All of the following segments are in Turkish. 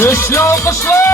Güçlü alkışlar.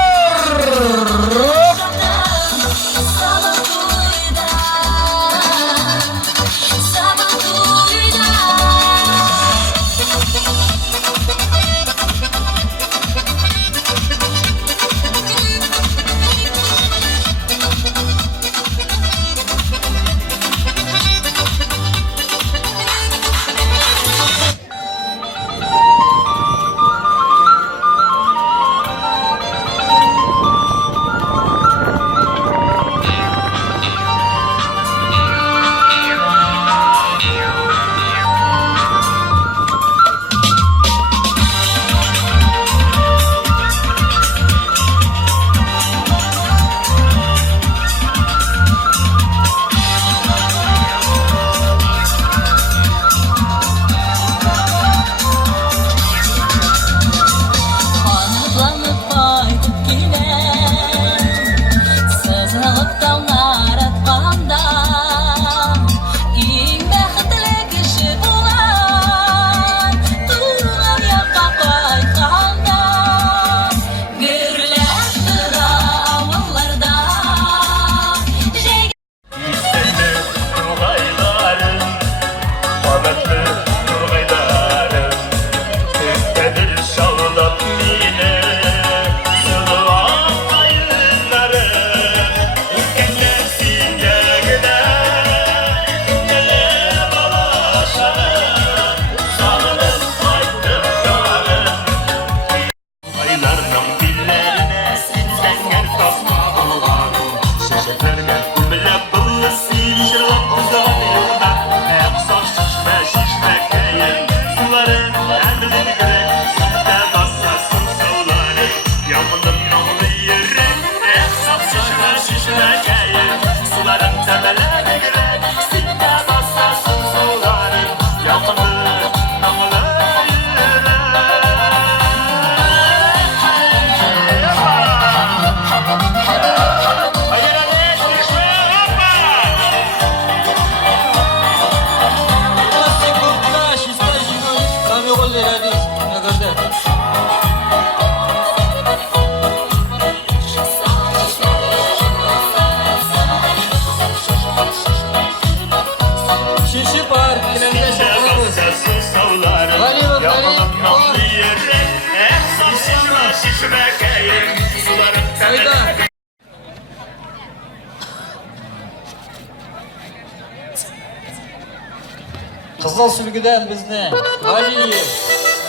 Kızıl Sülgü'den bizni Valiyev,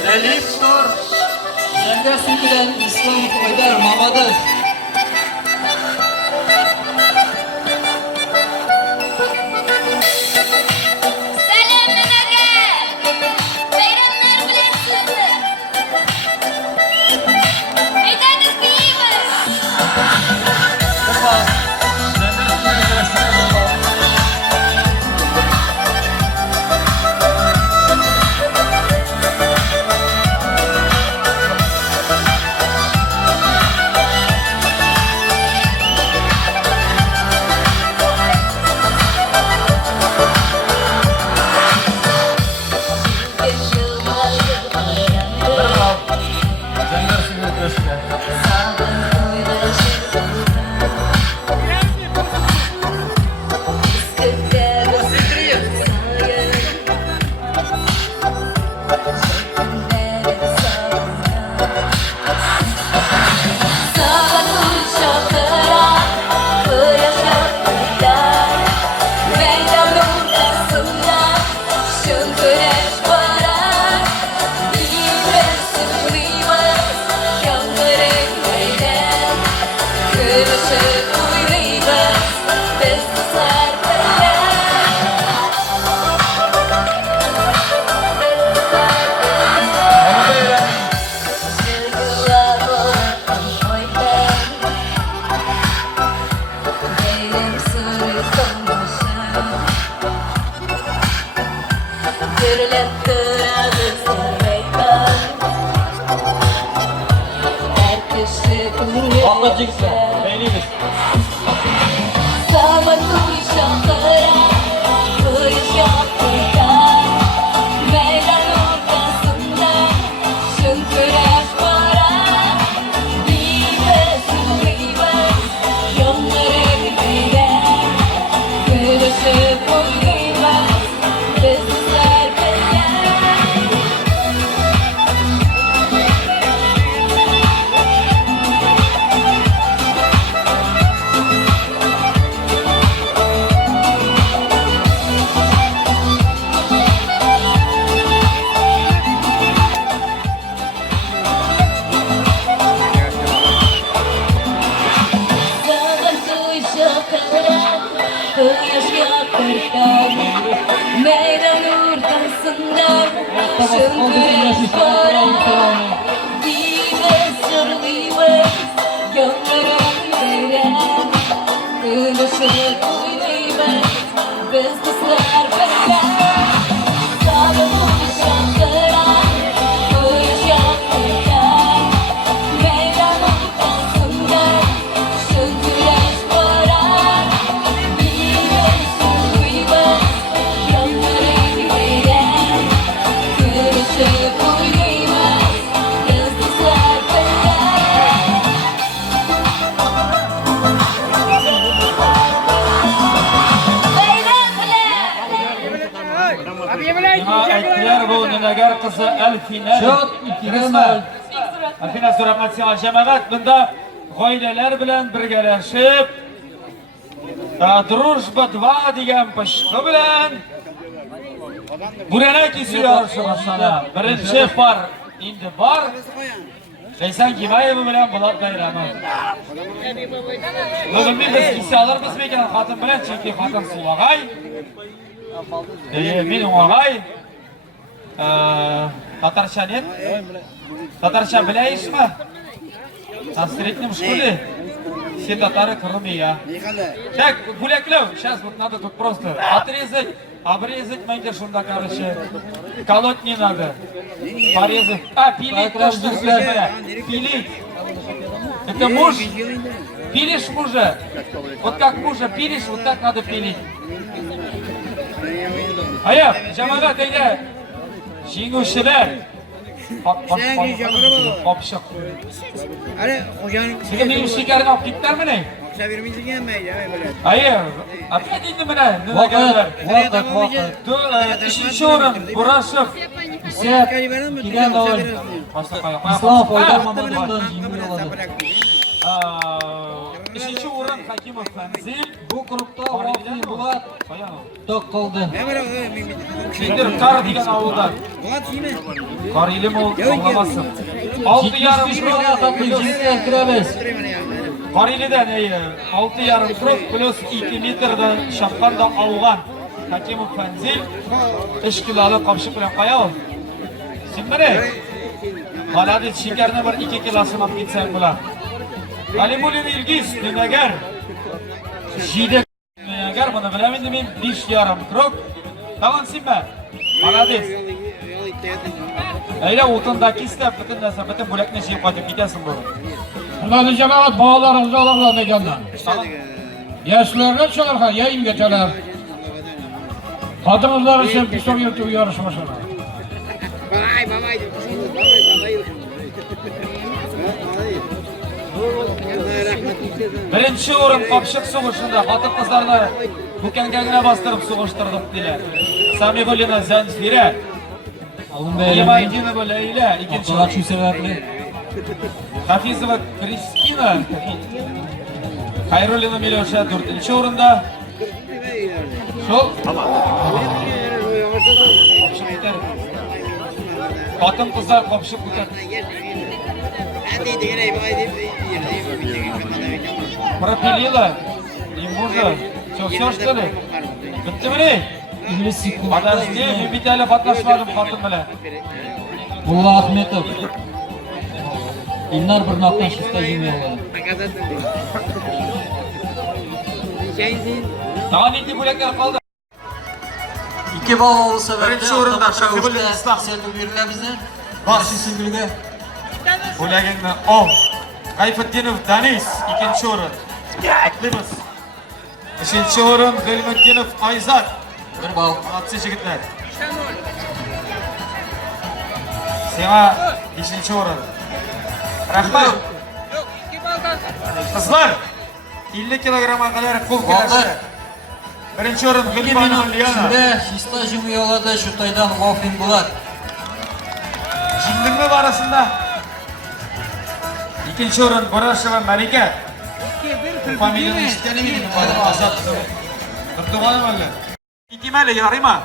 Relif Nur, Zender Sülgü'den İslam Öder Mamadır. Tojikiston. Beylimiz. Sama kuşaklara kuşaklardan meydan ortasında şınkıraş para Bilmez bilmez yolları bilmez Kırışıp oynayamaz bizi serpeler Meydan ortasında şıngıraş para Bilmez sarılmaz gönlüm veren Kırışıp oynayamaz biz kızlar benden Sağlam uşaklara kuşaklardan Meydan ortasında şıngıraş para Bilmez sarılmaz gönlüm veren Kırışıp oynayamaz biz kızlar benden Aytlar bu negar kızı Elfine. Çok ikileme. Elfine so'ramatsion jamoat bunda oilalar bilan birgalashib Drujba 2 degan qo'shiqi bilan Buranak isi yarışı başlana. Birinchi par endi bor. Shayson Gibayev bilan Bulat Bayramov. Bugun biz kisiyalarimiz ekan xotin bilan chunki xotin suvag'ay. Men o'g'ay. Tatarchanet. Tatarcha bilaysizmi? Tasdiqni mushkuli. Все татары Крымия. Так, Гуляклев, сейчас вот надо тут просто отрезать, обрезать, майдер шунда, короче. Колоть не надо. Порезать. А, пилить, то что бля, пилить. Это муж. Пилишь мужа. Вот как мужа пилишь, вот так надо пилить. А я, Джамага, дайда. Жеңушілер. Qopshiq. Ara, xo'janing Sizga mening shekarini olib ketdilarmi ne? o'xa bermaydigan mayda bo'ladi. Ayy, опять endi mana nimalar. Vaqt. 3-chi o'rin Burashov. Isep. Kigan davul. Islom foyda Mamadovdan yengil oladi. 3-chi o'rin Hakimov Fanzil. Bu guruhda Voqi Bulat to'q qildi. Mana Kendir Qar degan ovuldan. Bulat yimi? Qorilim olmasin. 6,5 Qatli jingga kiramiz. Qorilidan 6,5 krok plus 2 metrdan shapqanda olgan Hakimov Fanzil 3 kiloli qopshiq bilan qo'yadi. Simdire? Maladi shekarni bir 2 kilosini olib ketsang bo'ladi. Alimulin Ilgiz Negar. Jide Negar buni bilaman men 5,5 krok. Tamam simba. Malades. Ayla o'tindagi istab butun narsa butun bo'lakni yeb qo'yib ketasan bu. Hurmatli jamoat, bog'laringizni olamlar ekanlar. Yoshlarga chaqirgan, yayingachalar. Xotin-qizlar uchun pistol yurtib yorish boshlanadi. Babay, babay. Birinchi o'rin qopshiq sug'ishida xotin-qizlarni bukangaga bostirib sug'ishtirdik dedilar. Samig'ulina Zanjira. Yemayjini bo'layla, ikkinchi Vaqt shu sababli. Hafizova Kristina. Xayrulina Milosha 4-chi o'rinda. Shu xotin-qizlar qopshib o'tadi. Пропилила. И мужа. Все что ли? Bittimi? İngiliz sikku. Подожди, men bitayla qatnashmadim xotin bilan. Bulla Ahmetov. Ilnar bir nokta şista jingga oladi. Taniqli bo'laklar qoldi. Ikki bog' olsa Birinchi o'rinda Shahibul Isloh sertu berilamizni. Bas. Singlga Bo'lagingni ol. Gayfetdinov Danis ikinchi o'rin. Qutluymiz. Uchinchi o'rin G'ilmuddinov Ayzat. 1 bal. Qanotchi yigitlar. Sema 5-o'rin. Rahmat. Qizlar 50 kilogramga qadar qo'l keladi. Birinchi o'rin 2 G'ilmanov minut Liyana. ichida Shista Jumiyolada shu to'ydan g'ofil bo'ladi. Jindimni arasında ikinchi o'rin Borasheva Marika. Familiyani eshitganingizmi? Azat. Turtug'ani valla. Itimali yarima.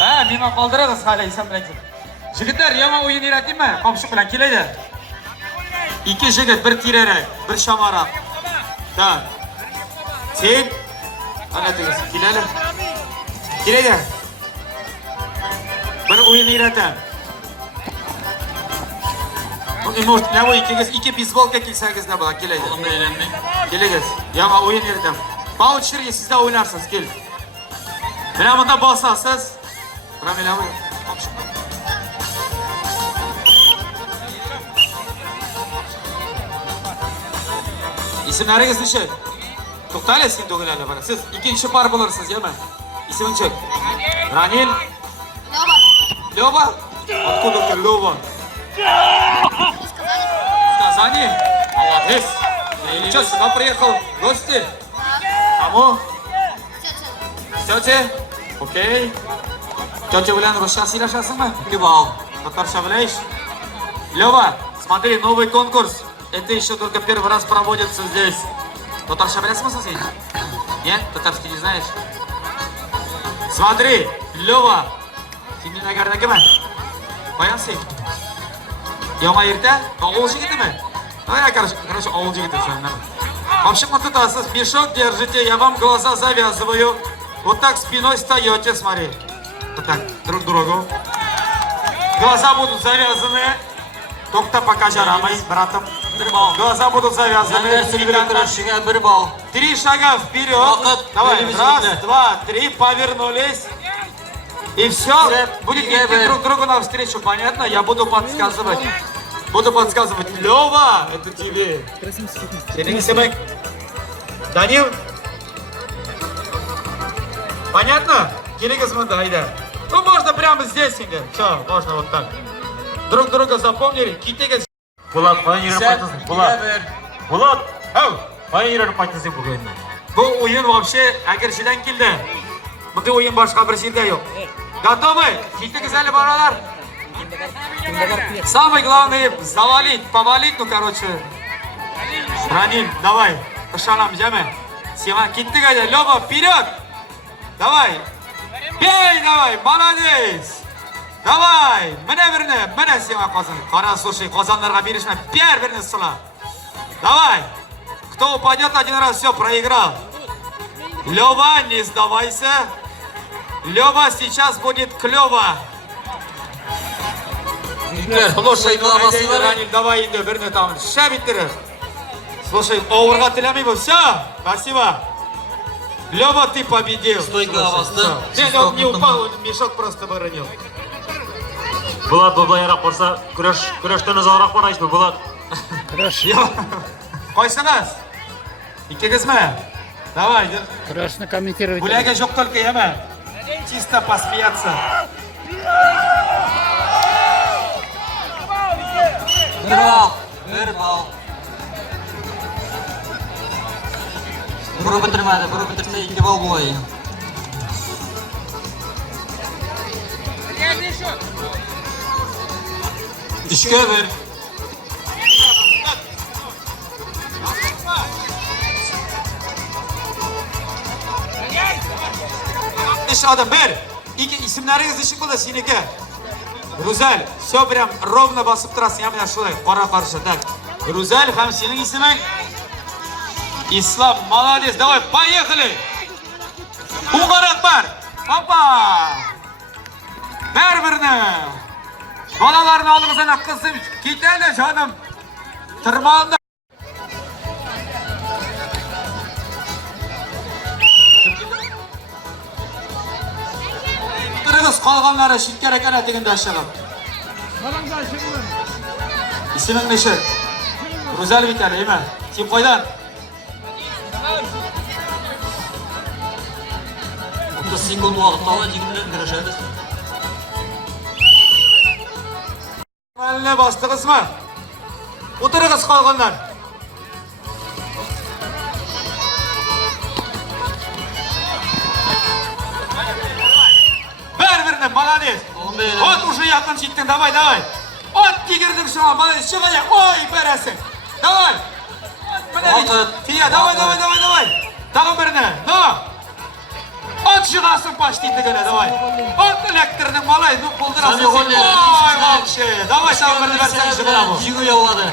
Ha, nima qoldiramiz hali isam bilan. Yigitlar, yomon o'yin yaratdingmi? Qopshiq bilan kelaydi. 2 yigit, 1 tirarak, 1 shamoroq. Da. Sen ana tegis, kelaydi. Kelaydi. Bir o'yin yaratan. Bu imort, navoy ikkingiz 2 beyzbolka kelsangiz nima bo'ladi? Kelaydi. Kelaysiz. Yomon o'yin yaratan. Voucherga sizda o'ynarsiz, kel. Mana bunda bosasiz. Ramilami. İsimleringiz necha? To'xtanglar, sen do'g'illarlar bana. Siz ikkinchi par bo'lursiz, yama. İsmingiz? Ranil. Лёва. Откуда ты, Лёва? Сказани. Молодец. Сейчас сюда приехал в гости. Кому? Тетя. Окей. Тетя bilan ruscha siylashasizmi? Libal. Tatarscha bilash. Лёва, смотри, новый конкурс. Это еще только первый раз проводится здесь. Татарша bilasizmi sen? Нет? Татарский не знаешь? Смотри, Лёва. Sen nagardagimi? Qo'yansiz. Yomon yerda? O'g'il yigitimi? Короче, o'g'il yigitsan. Вообще, вот это, мешок держите, я вам глаза завязываю. Вот так спиной встаете, смотри. Вот так, друг другу. Глаза будут завязаны. To'xta пока жарамай, братом. Глаза будут завязаны. 1 bal. 3 шага вперед. Давай, раз, два, три, повернулись. И все, будет идти друг другу навстречу, понятно? Я буду подсказывать. Лёва, это тебе. Сенің Данил? Понятно? Келегізмін айда. Ну, можно прямо здесь, все, можно вот так. Друг друга запомнили, кетеге. Булат, қайын еріп айтасың, Булат, ау, қайын еріп айтасың бұл ойыннан. Бұл ойын вообще әгершіден келді. Бұндай ойын башқа бір жерде жоқ. Готовы? Кетегіз әлі баралар. Самый главный завалить, повалить, ну короче. Ранил, давай, пошалам, жаме. Сема, кеттік айда, Лёва, вперед! Давай, бей, давай, молодец! Давай, міне біріне, міне Сема Қазан. Қара, слушай, Қазанларға берешіне, біріне сыла. Давай, кто упадет один раз, все, проиграл. Лёва, не сдавайся. Лёва, сейчас будет клёво. Слушай, Ранил, давай, инде, біріне там, ша биттірі. Слушай, ауырға тілемеймін, все, спасибо. Лёва, ты победил. Стойка авасты. Нет, он не упал, он мешок просто выронил. Булат былайырақ болса, күрештен ұзағырақ барайсыз, Булат. Қойсыңыз? Икегізме? Давай. Крашно комментировать. Гуляга жоқ только ема. Чисто посмеяться. 1 bal. Biri bitirmadi, biri bitirsa 2 bal bo'ladi. Üçge bir. İş adam bir. İki isimleriniz ışık bu da sinike. Güzel. Все прям ровно basıp durasın. Yani şuraya qora qarşı. Так. Güzel. Hem senin ismin? İslam. Молодец. Давай, поехали. Umar Akbar. Hoppa. Бір-біріне. Balaların algısına kızım. Gidelim canım. Tırmağında. kalganlara şirker eken etigin daşşalım. İsmin neşe? Ruzel biter değil mi? Kim koydan? Bu single muhakkala jigitler görüşeriz. Mahalle bastınız mı? Oturunuz kalganlar. Ver, молодец. Вот уже yakın çıktın, давай. От girdim şu an, молодец, çıkacak. Oy beresin. Давай. Tiye, давай. Takım birine, no. От çıkarsın başlaydı gene, давай. От elektriğinin malay, nu kuldurasın. Oy вообще. Давай takım birini versene çıkına bu. Jigu yolladı.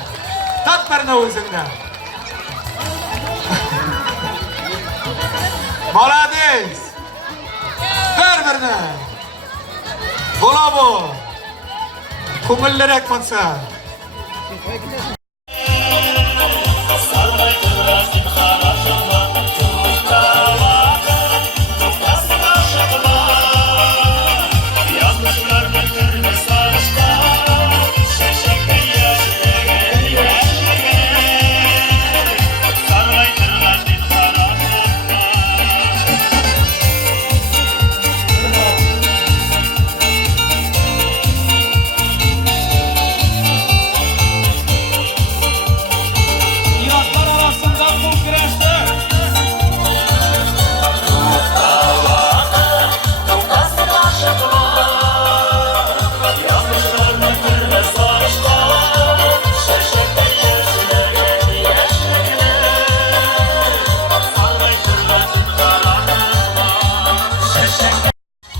Tat birini özünde. Молодец. Ver birine. Bravo. Kumullar ekmansa.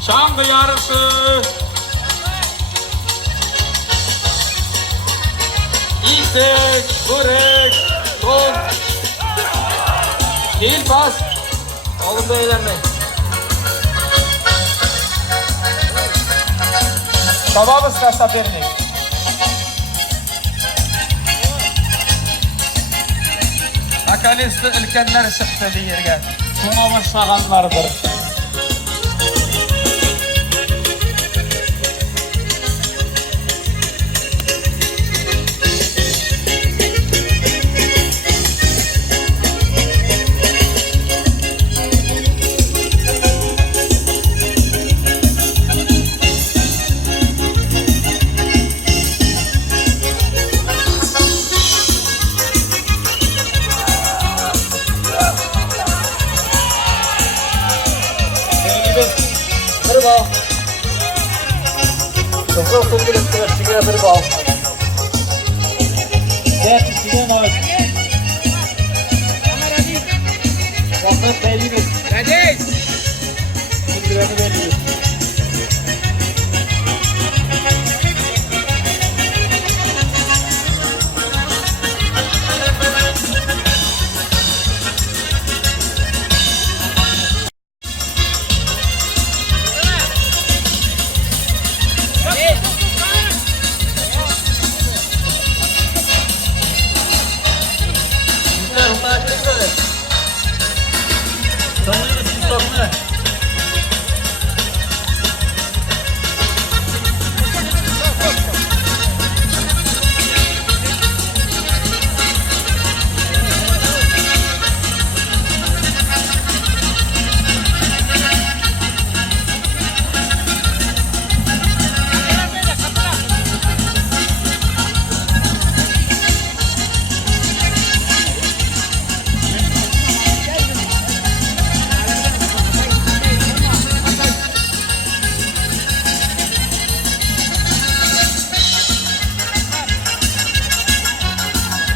Şangı yarışı. İstek, börek, ton. Değil pas. Oğlum da eğlenmeyin. Sabahımız kasapernik. Akalisti ilkenler çıktı bir yerge. Şuna başlaganlardır. Bir bal. Kızıl kızıl üstüne bir bal. Zeyt üstüne var. Rahmet beylimiz. Kardeş. Bilgilerini veriyoruz.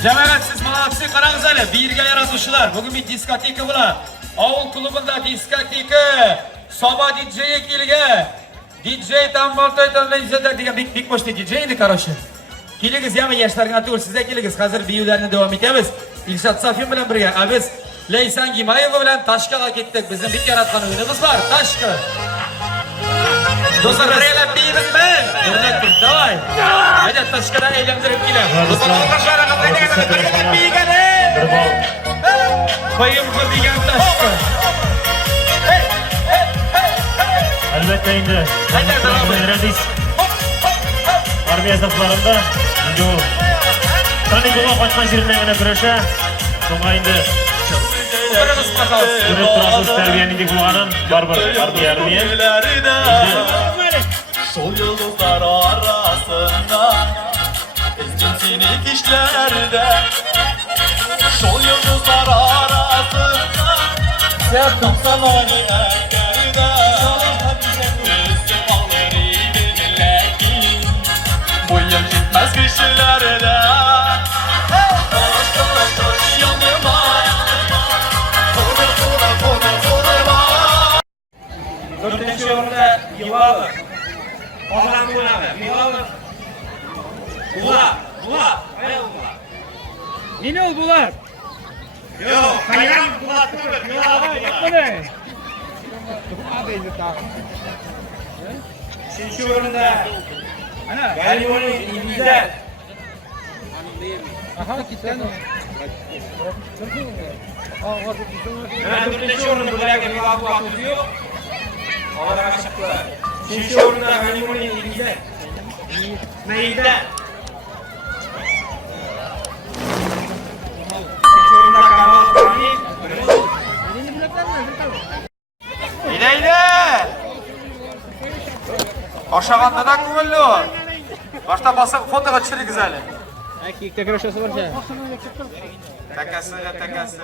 Cemaat siz malatsi qarаңыз әле, birga yaratuvchilar. Bugun bir diskoteka bilan Avul klubunda diskoteka, Soba DJ kelgan. DJ Tamboltoy tanlaysiz degan big boshli DJ edi, короче. Kelingіз, yana yoshlarga atul sizlar kelingіз. Hozir biyularni davom etamiz. Ilshod Safin bilan birga biz Leysan Gimayeva bilan Toshkentga ketdik. Bizning bit yaratgan o'yinimiz bor, Toshkent. Do'stlar, birga biymizmi? O'rnatdik, davay. Hayda Toshkentga aylantirib kelamiz. Do'stlar, o'qishlarga qatnaydigan birga biygani. Bayım degan Toshkent. Albatta albatta endi. Radis. Armiya saflarında endi u. Kanikola qochgan shirinagina kurasha. So'ngra endi ko'rib turasiz tarbiyaning bo'lganin baribir armiyani ham. Sol yıldızlar arasında ezdim seni işlerde. Sol yıldızlar arasında sevdim sana hani erkerde. Ezdim alları dinleyin bu yıl gitmez kişilerde. Koş koş koş yanıma, koru koru koru koruma. Dördüncü yorumda Yıvalı. Orhan Buğla'da. Yıvalı. Buğla. Buğla. Hayır Buğla. Ne oldu bunlar? Yok. Kayran Buğla. Buğla. Üçüncü yorumda Galibo'nun İngilizler. Dördüncü yorumda Buğla'ya Yıvalı atılıyor. Onlara kaçaklar. Üçüncü yorumda Galibo'nun İngilizler. Meyilden. Üçüncü Kamal Kamil. İleyli. Aşağıda da kuvvetli. Başta basıp fotoğraf çelik güzel. Erkekte kırışası var ya. Takası.